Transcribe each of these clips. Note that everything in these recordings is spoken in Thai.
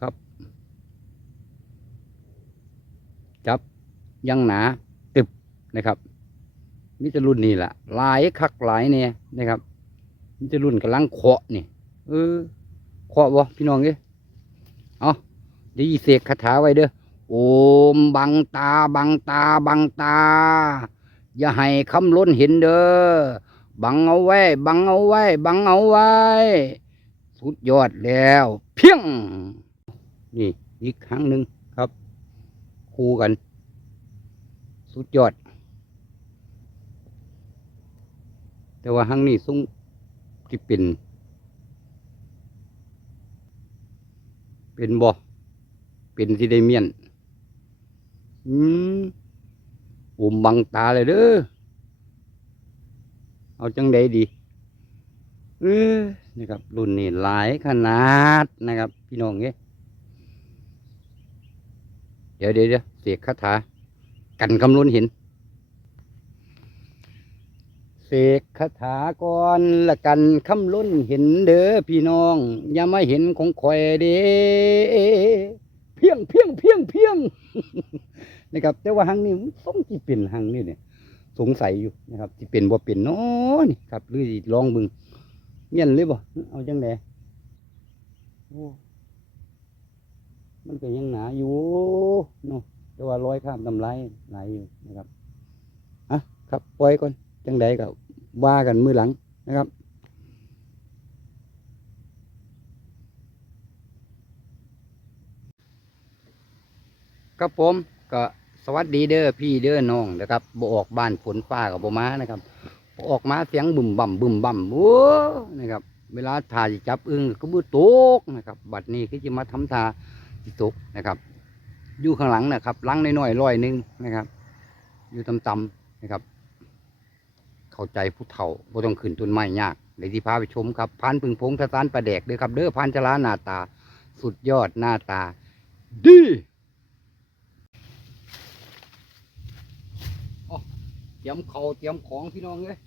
ครับ จับยังหนาตึบนะครับมิจะรุ่นนี่แหละหลายคักหลายเนี่ยนะครับมิจะรุ่นกำลังเคาะนี่เออเคาะบ่พี่น้องเอ้ยเอาเดี๋ยวอีเสกคาถาไว้เด้อโอมบังตาบังตาบังตา อย่าให้คำล้นเห็นเด้อบังเอาไว้ บังเอาไว้ บังเอาไว้ สุดยอดแล้ว เพียง นี่อีกครั้งหนึ่งครับ คู่กัน สุดยอด แต่ว่าหังนี้สุ่งที่เป็น เป็นบ่เป็นที่ได้เมียน อืมอุ่มบังตาเลยเด้อ เอาจังใดดี เออนะครับรุ่นนี้หลายขนาดนะครับ พี่น้องเอ้ยเดี๋ยวเดี๋ยวเดี๋ยวเสกคาถา กันคำล้นเห็นเสกคาถาก่อนละกันคำล้นเห็นเด้อพี่น้อง อย่ามาเห็นของข่อยเด้เพียงเพียงเพียงเพียงนะครับ แต่ว่าหังนี้ต้องที่เป็นหังนี่เนี่ยสงสัยอยู่นะครับที่เป็นบ่เป็นเนาะนี่ครับหรือลองเบึง เมียนเลยบ่เอาจังไดโอ้มันก็ยังหนาอยู่เนาะแต่ว่าร้อยข้ามตำไรหลายอยู่นะครับอะครับปล่อยก่อนจังไดก็ว่ากันมือหลังนะครับครับผมก็สวัสดีเด้อพี่เด้อน้องนะครับบออกบ้านฝนฟ้ากับบ่มานะครับบ่ ออกมาเสียงบึมบ่ำบึมบ่ำโอ้นะครับ เวลาทาสิจับอึ้งก็มือตกนะครับ บัดนี้ก็จะมาทำทาสิตกนะครับ อยู่ข้างหลังนะครับลังน้อยๆร้อยหนึงนะครับ อยู่ต่ำๆนะครับ เข้าใจผู้เฒ่าบ่ต้องขึ้นต้นไม้ยากเดี๋ยวที่พาไปชมครับพานพึ่งพงสถานประแดกเด้อครับ เด้อพานจราหน้าตา สุดยอดหน้าตา ดี ตรียมเขาเตรียมของพี่น้องเลย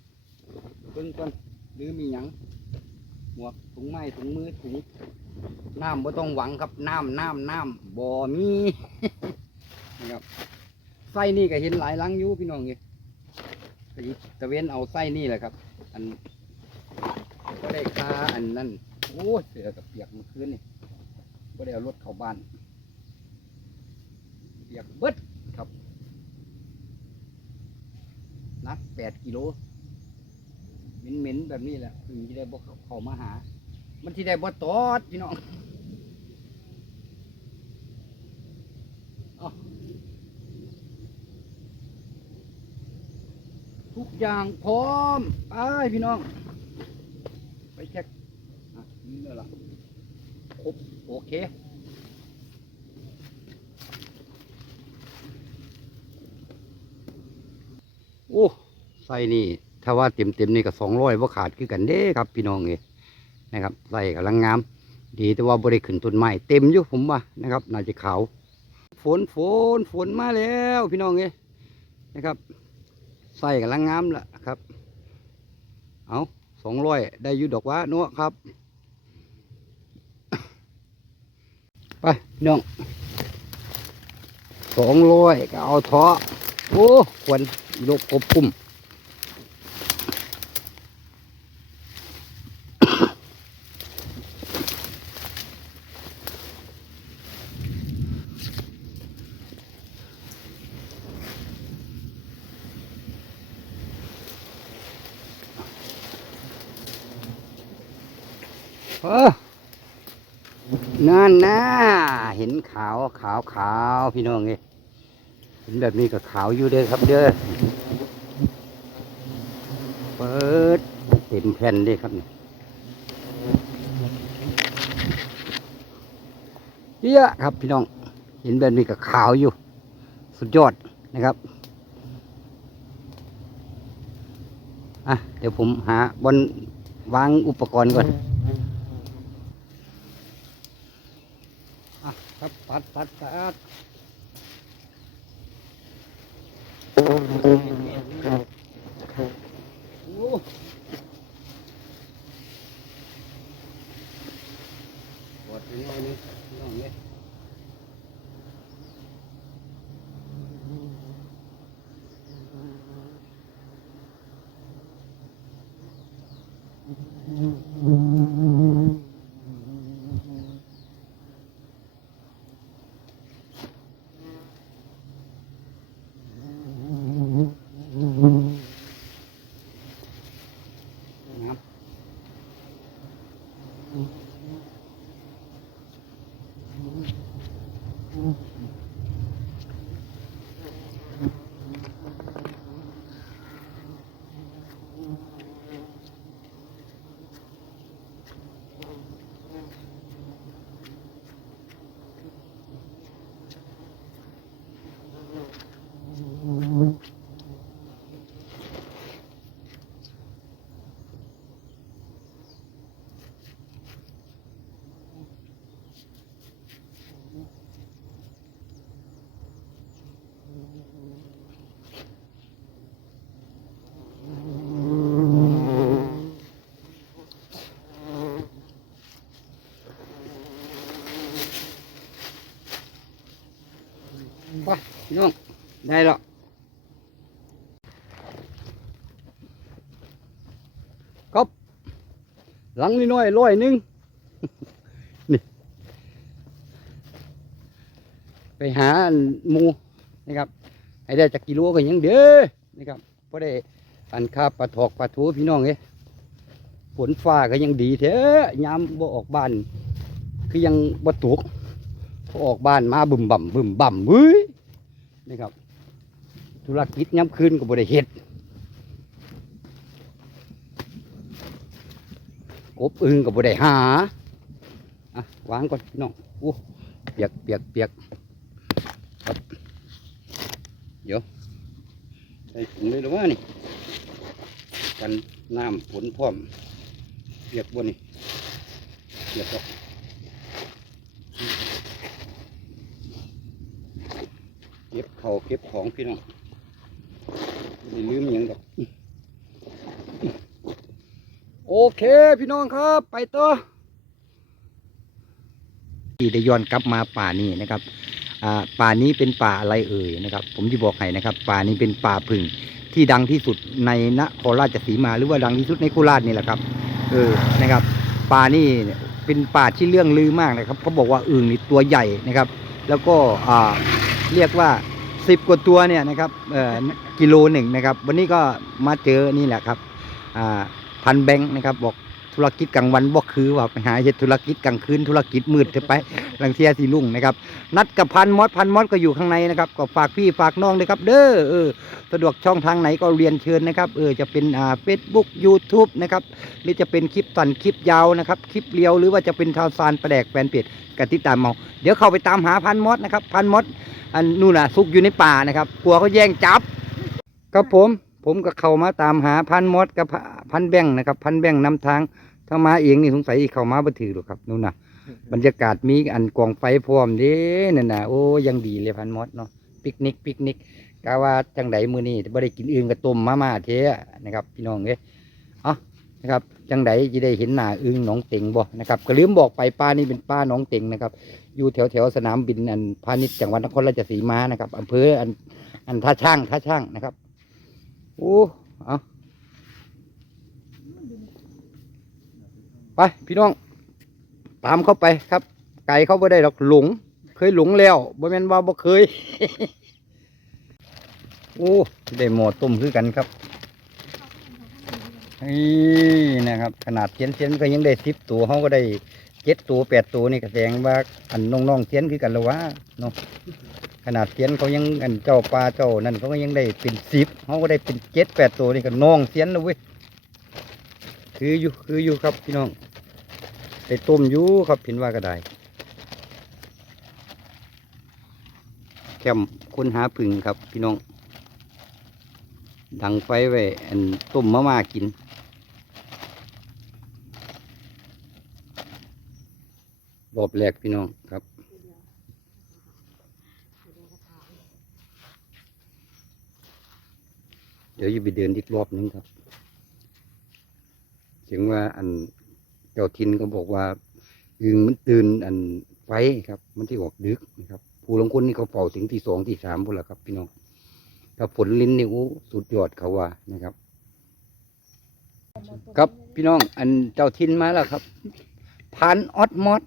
เบิ่งก่อนหรือมีหยังหมวกถุงไม้ถุงมือถุงน้ำบ่ต้องหวังครับน้ำน้ำน้ำบ่ มีนะครับไส้นี่ก็เห็นหลายลังอยู่พี่น้องเลยตะเวนเอาไส้นี่แหละครับ อันก็ได้ค่าอันนั้นโอ้เสือกับเปียกเมื่อคืนนี่ก็ได้เอารถเข้าบ้านเปียกเบิดครับ ห นักแปดกิโลเหม็นๆแบบนี้แหละถึงจะได้บอกเขามาหา มันที่ได้บ่ตอดพี่น้องอทุกอย่างพร้อมไปพี่น้อง ไปเช็คอะนี่เลยล่ะครบโอเค อ้ใส่นี่ ถ้าว่าเต็มเต็มนี่ก็สองร้อยว่าขาดคือกันเด้ครับ พี่น้องเอยนะครับใส่กำลังงาม ดีแต่ว่าบริขึ้นต้นไม้เต็มอยู่ผมว่านะครับ น่าจะขาวฝนฝนฝนมาแล้วพี่น้องเอยนะครับใส่กำลังงามละครับ เอาสองร้อยได้ยู่ดอกว่าเนาะครับ ไปน้องสองร้อยก็เอาเถาะโอ้ควร ลกกบปุ่มเออนั่นนะเห็นขาวขาวขาวพี่น้องเอ้ยเห็นแบบนี้ก็ขาวอยู่เด้อครับเด้อ เปิดเต็มแผ่นเด้ครับนี่เยอะครับพี่น้อง เห็นแบบนี้ก็ขาวอยู่ สุดยอดนะครับอะเดี๋ยวผมหาบนวางอุปกรณ์ก่อนอะครับปัดปัดปัดโอ้บ ดไปหน่อยนึงน้องเนี่ย น้องได้แล้วก็หลังนิดน่อยร้อยหนึงนี่ ไปหาหมูนะครับให้ได้จากกิโลก็ยังเด้อนะครับเพราะได้อันคาปลาถอกปลาทูพี่น้องเอ้ฝนฟ้าก็ยังดีแท้ยามบ่ออกบ้าน คือยังบ่ตกพอออกบ้านมาบึมบ่ำบึมบ่ำเว้ย นะครับ ธุรกิจย้ำคืนก็บ่ได้เฮ็ดกบอึงก็บ่ได้หาอะวางก่อนพี่น้องอู้เปียกเปียกเปียกครับเดี๋ยวใส่ถุงเลยหรือว่านี่กันน้ำฝนพร้อมเปียกบ่นี่เปียกครับ ก็บเขาเก็บของพี่น้องไม่ลืมยังดอกโอเค พี่น้องครับ ไปต่อที่ได้ย้อนกลับมาป่านี้นะครับป่านี้เป็นป่าอะไรเอ่ยนะครับ ผมจะบอกให้นะครับ ป่านี้เป็นป่าผึ่งที่ดังที่สุดในนครราชสีมาหรือว่าดังที่สุดในโคราชนี่แหละครับ เออนะครับ ป่านี่เป็นป่าที่เรื่องลือมากนะครับเขาบอกว่าอึ่งนี่ตัวใหญ่นะครับ แล้วก็เรียกว่า สิบกว่าตัวเนี่ยนะครับเอ่อกิโลหนึ่งนะครับ วันนี้ก็มาเจอนี่แหละครับอ่าพันแบงค์นะครับบอก ธุรกิจกลางวันบอกคือว่าไปหาเฮ็ดธุรกิจกลางคืนธุรกิจมืดเถอะไปลังเทียสีลุ่งนะครับ นัดกับพันมอดพันมอดก็อยู่ข้างในนะครับก็ฝากพี่ฝากน้องด้วยครับ เด้อเออสะดวกช่องทางไหนก็เรียนเชิญนะครับเออจะเป็นอ่าเฟซบุ๊กยูทูบนะครับหรือจะเป็นคลิปตันคลิปยาวนะครับคลิปเรียวหรือว่าจะเป็นทาวซานประแดกแฟนเพจกติดตามเอาเดี๋ยวเข้าไปตามหาพันมอดนะครับพันมอดอันนู่นน่ะซุกอยู่ในป่านะครับกลัวเขาแย่งจับครับผม ผมก็เข้ามาตามหาพันมดกับพะพันแบงค์นะครับ พันแบงค์นำทางถ้ามาเองนี่สงสัยเข้ามาบ่ถือหรอกครับนู่นน่ะ บรรยากาศมีอันกองไฟพร้อมเด้นั่นน่ะโอ้ยังดีเลยพันมดเนาะปิกนิกปิกนิกกะว่าจังไดมื้อนี้บ่ได้กินอื่นก็ต้มมาม่าเทะนะครับ พี่น้องเอ้ยเอะนะครับจังไดจะได้เห็นหน้าอึงหนองเต็งบ่นะครับก็ลืมบอกไปป้านี่เป็นป้าหนองเต็งนะครับ อยู่แถวแถวๆสนามบินอันพาณิชย์จังหวัดนครราชสีมานะครับอำเภออันอันท่าช่างท่าช่างนะครับ โอ้เอาไปพี่น้อง ตามเข้าไปครับ ไก่เขาไปได้หรอกหลง เคยหลงแล้วบ่แม่นว่าบ่เคย โอ้ได้หมอต้มคือกันครับนี่นะครับ ขนาดเทียนเทียนก็ยังได้สิบตัวเขาก็ได้เจ็ดตัวแปดตัวนี่ก็แสดงว่าอันน้องๆเทียนคือกันแล้ววะเนาะ ขนาดเทียนเขายังอันเจ้าปลาเจ้านั่นเขาก็ยังได้เป็นสิบเขาก็ได้เป็นเจ็ดแปดตัวนี่ก็น้องเทียนแล้วเว้ยคืออยู่คืออยู่ครับพี่น้องได้ต้มอยู่ครับเห็นว่าก็ได้แคมป์คนหาผึ่งครับพี่น้อง ดังไฟไว้อันต้มมะม่ากินรอบแรกพี่น้องครับ ดี๋ยวจะไปเดินอีกรอบนึงครับ ถึงว่าอันเจ้าทินก็บอกว่าอึงมันตื่นอันไฟครับ มันที่ออกดึกนะครับผู้ลางคนนี่เขาเป่าถึงที่สองที่สามพุ่นละครับ พี่น้องถ้าฝนลิ้นนี่โอ้สุดยอดเขาว่านะครับ ครับพี่น้อง อันเจ้าทินมาแล้วครับพันออดมอด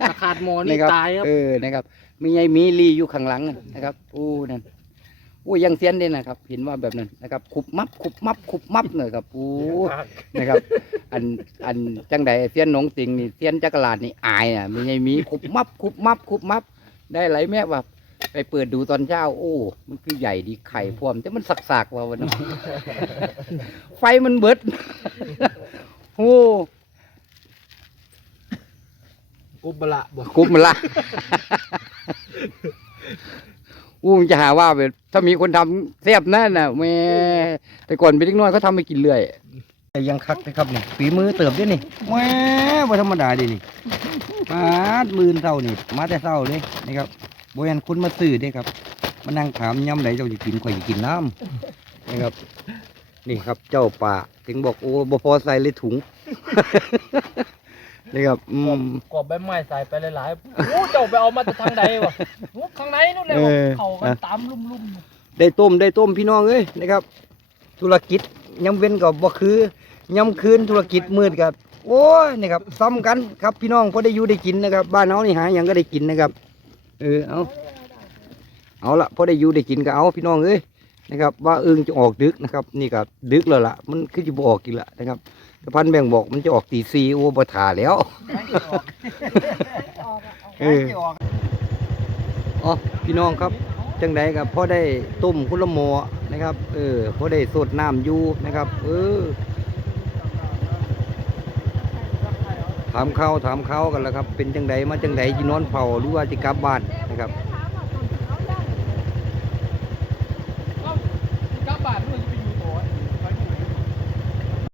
ถ้าขาดหมอนี่นะครับตายครับเออนะครับมีไงมีลีอยู่ข้างหลังนั่นนะครับอู้นั่น อู้ยังเสียนเด่นนะครับ เห็นว่าแบบนั้นนะครับขุบมับขุบมับขุบมับเลยครับอู้นะครับ อันอันจังใดเสียนหนองติงนี่เสียนจักรลาดนี่อายอะมีไงมีขุบมับขุบมับขุบมับ ได้ไหลายแม่ว่าไปเปิดดูตอนเช้า โอ้ มันคือใหญ่ดีไข่พร้อม แต่มันสักๆว่าวันนั้นไฟมันเบิดโอ้กุบบละบอกกุบมันละ อู้มันจะหาว่าแบบถ้ามีคนทำแซ่บนั่นน่ะแม่แต่ก่อนเป็นเล็กน้อยเขาทำไปกินเรื่อย แต่ยังคักนะครับนี่ฝีมือเติบด้วยนี่แม่ว่าธรรมดาดินี่มาดมืนเศร้านี่ มาแต่เศร้าเลยนะครับบริเวณคนมาซื้อเด้ครับมานั่งถามย่ำไหนเจ้าจะกินข่อยจะกินน้ำนะครับ นี่ครับเจ้าป่าถึงบอกโอ้บ่พอใส่เลยถุง นี่ครับอืม กอบใบไม้ใส่ไปหลายๆโอ้เจ้าไปเอามาจากทางใดวะโอ้ข้างในนู่นเลยเออ เขากันตามลุ่มได้ต้มได้ต้มพี่น้องเอ้ยนะครับ ธุรกิจยำเว้นกับบ่คือยำคืนธุรกิจมืดกับโอ้ยนี่ครับซ้ำกันครับพี่น้องพอได้อยู่ได้กินนะครับ บ้านเฮานี่หาหยังก็ได้กินนะครับเออเอาเอาละพอได้อยู่ได้กินก็เอาพี่น้องเอ้ยนะครับ ว่าเอิงจะออกดึกนะครับ นี่ก็ดึกแล้วล่ะมันคือจะบออกอีกละนะครับ แต่พันแบ่งบอกมันจะออกตีซีโอ้บ่ถ่าแล้วเอออ๋อพี่น้องครับ จังใดกับพ่อได้ต้มคุละหมอนะครับ เออพ่อได้สดน้ำอยู่นะครับ เออ ถามข้าวถามข้าวกันแล้วครับ เป็นจังใดมาจังใดจีนอนเผาหรือว่าจะกลับบ้านนะครับ